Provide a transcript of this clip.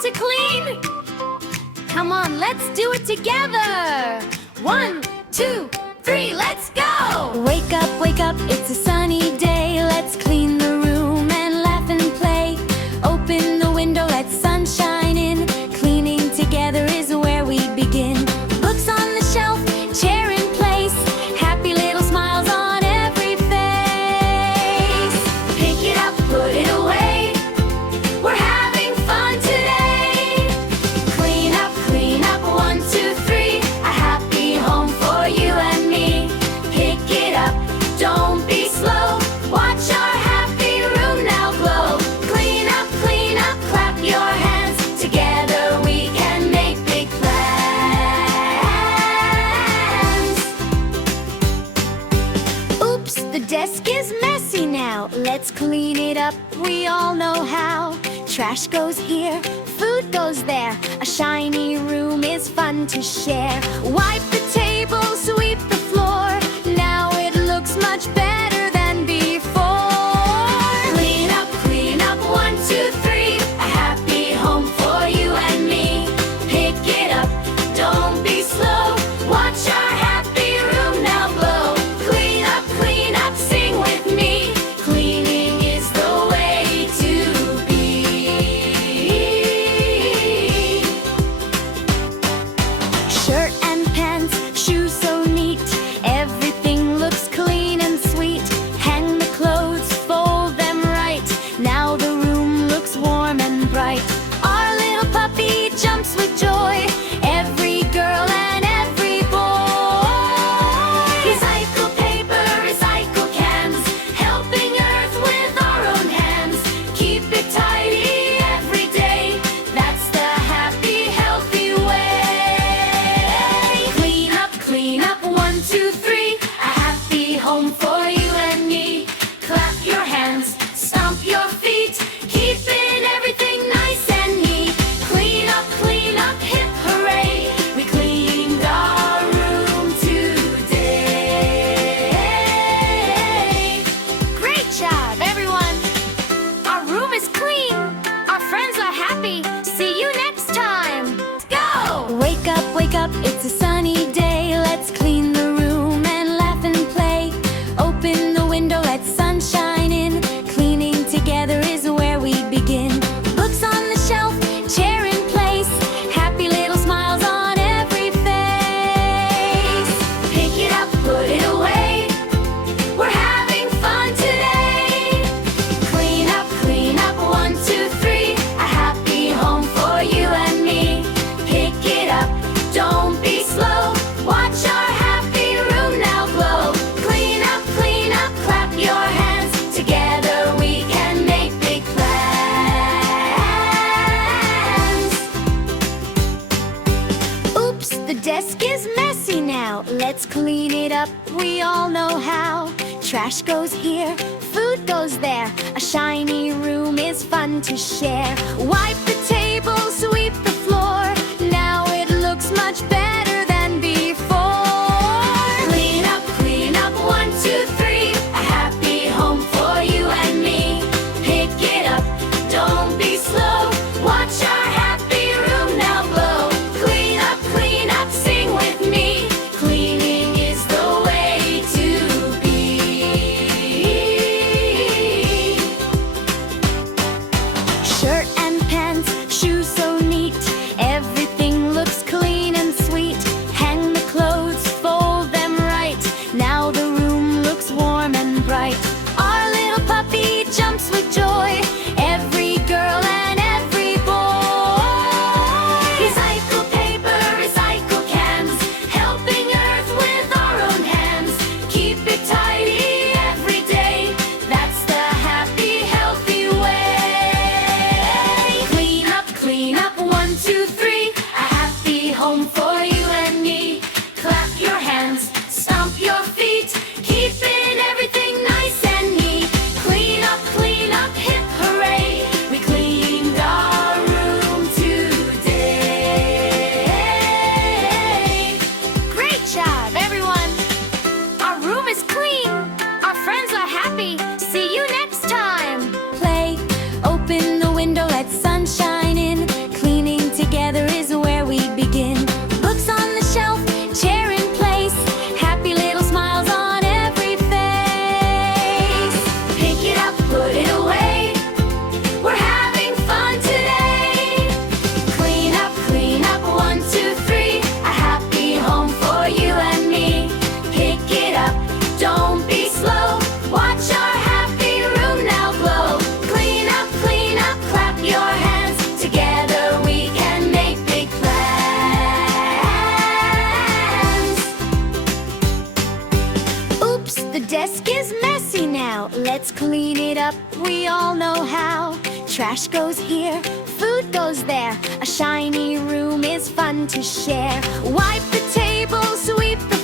to clean. Come on, let's do it together. 1, 2, 3, let's go! Wake up, it's a sunny day. Let's clean the room and laugh and play. Open the window, let sunshine in. Cleaning together is where we begin. Books on the shelf, chair in place. Happy little smiles on every face. Pick it up, put it away. We're having fun today. Clean up, 1, 2, 3. A happy home for you and me. Pick it up, don't be slow. Watch our happy room now glow. Clean up, clap your hands. Together we can make big plans. Oops, the desk is messy now. Let's clean it up, we all know how. Trash goes here, food goes there. A shiny room is fun to share. Wipe the table, sweep the floor. Now it looks much better than before. Clean up, 1, 2, 3. A happy home for you and me. Pick it up, don't be slow. Watch our happy room now glow. Clean up, sing with me. Cleaning is the way to be. Shirt and pants, shoes so neat. Everything looks clean and sweet. Hang the clothes, fold them right. Now the room looks warm and bright. Our little puppy jumps with joy. Every girl and every boy. Recycle paper, recycle cans. Helping Earth with our own hands. Keep it tidy every day. That's the happy, healthy way. Clean up, 1, 2, 3. A happy home for you and me. Clap your hands, stomp your feet. Keeping everything nice and neat. Clean up, hip hooray. We cleaned our room today. Great job, everyone. Our room is clean. Our friends are happy. See you next time. Let's go! Wake up, it's a sunny day. Let's clean the room and laugh and play. Open the window, let sunshine in. Cleaning together is where we begin. Books on the shelf, chair in place. Happy little smiles on every face. Pick it up, put it away. We're having fun today. Clean up, 1, 2, 3. A happy home for you and me. Pick it up, don't be slow. Watch our happy room now glow. Clean up, clap your hands. Together we can make big plans. Oops, the desk is messy now. Let's clean it up, we all know how. Trash goes here, food goes there. A shiny room is fun to share. Wipe the table, sweep the floor. Now it looks much better than before. Clean up, 1, 2, 3. A happy home for you and me. Pick it up, don't be slow. Watch our happy room now glow. Clean up, sing with me. Cleaning is the way to be. Shirt and pants, shoes so neat. we all know how. Trash goes here, food goes there. A shiny room is fun to share. Wipe the table, sweep the